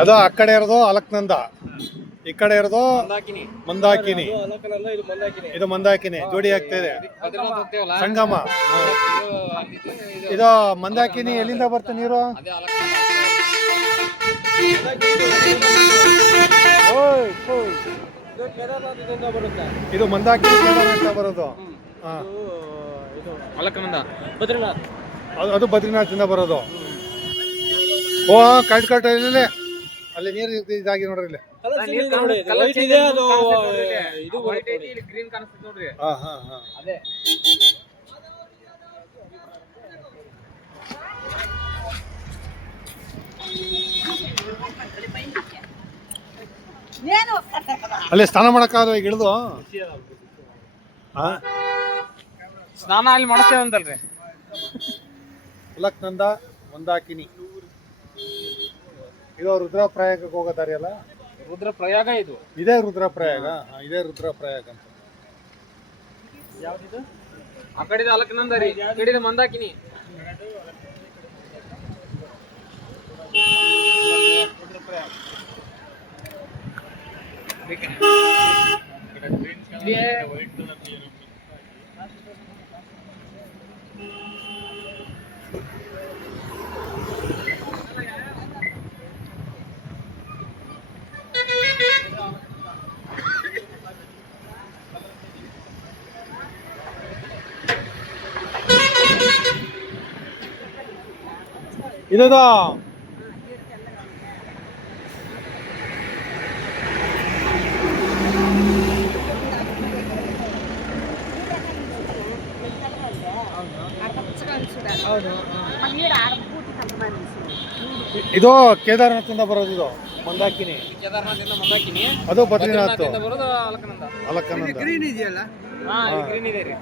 ಅದು ಆ ಕಡೆ ಇರೋದು ಅಲಕ್ನಂದ, ಈ ಕಡೆ ಇರೋದು ಮಂದಾಕಿನಿ. ಇದು ಮಂದಾಕಿನಿ ಜೋಡಿ ಆಗ್ತಾ ಇದೆ. ಸಂಗಮ. ಇದು ಮಂದಾಕಿನಿ ಎಲ್ಲಿಂದ ಬರುತ್ತೆ ನೀರು? ಇದು ಮಂದಾಕಿನಿ ಕೇದಾರನಾಥ ಬರೋದು. ಅದು ಬದ್ರಿನಾಥಿಂದ ಬರೋದು. ಓ ಕಟ್ ಇಲ್ಲಿ ಅಲ್ಲಿ ನೀರು ಇದಾಗಿ ನೋಡ್ರಿ ಇಲ್ಲಿ. ಅಲ್ಲಿ ಸ್ನಾನ ಮಾಡಕ್ಕಾದ್ರೆ ಈಗ ಇಳಿದು ಸ್ನಾನ ಅಲ್ಲಿ ಮಾಡಿಸ್ತೇವೆ ಅಂತಲ್ರಿ. ಅಲಕ್ನಂದ ಮಂದಾಕಿನಿ. ಇದು ರುದ್ರಪ್ರಯಾಗಕ್ಕೆ ಹೋಗೋ ದಾರಿ ಅಲ್ಲ? ರುದ್ರಪ್ರಯಾಗ ಇದು. ಇದೇ ರುದ್ರಪ್ರಯಾಗ. ಇದೇ ರುದ್ರಪ್ರಯಾಗ ಅಂತ. ಯಾವ್ದಿದು? ಆ ಕಡೆದು ಅಲಕ್ನಂದ ರೀ, ಈ ಕಡೆದು ಮಂದಾಕಿನಿ. ಇದು ಇದು ಕೇದಾರನಾಥಿಂದ ಬರೋದು. ಇದು ಮಂದಾಕಿನಿ. ಕೇದಾರನಾಥಿಂದ ಮಂದಾಕಿನಿ. ಅದು ಬದ್ರಿನಾಥ್ ಬರೋದು ಅಲಕ್ನಂದ. ಅಲಕ್ನಂದ. ಗ್ರೀನ್ ಇದೆಯಲ್ಲ, ಗ್ರೀನ್ ಇದೆ ರೀ.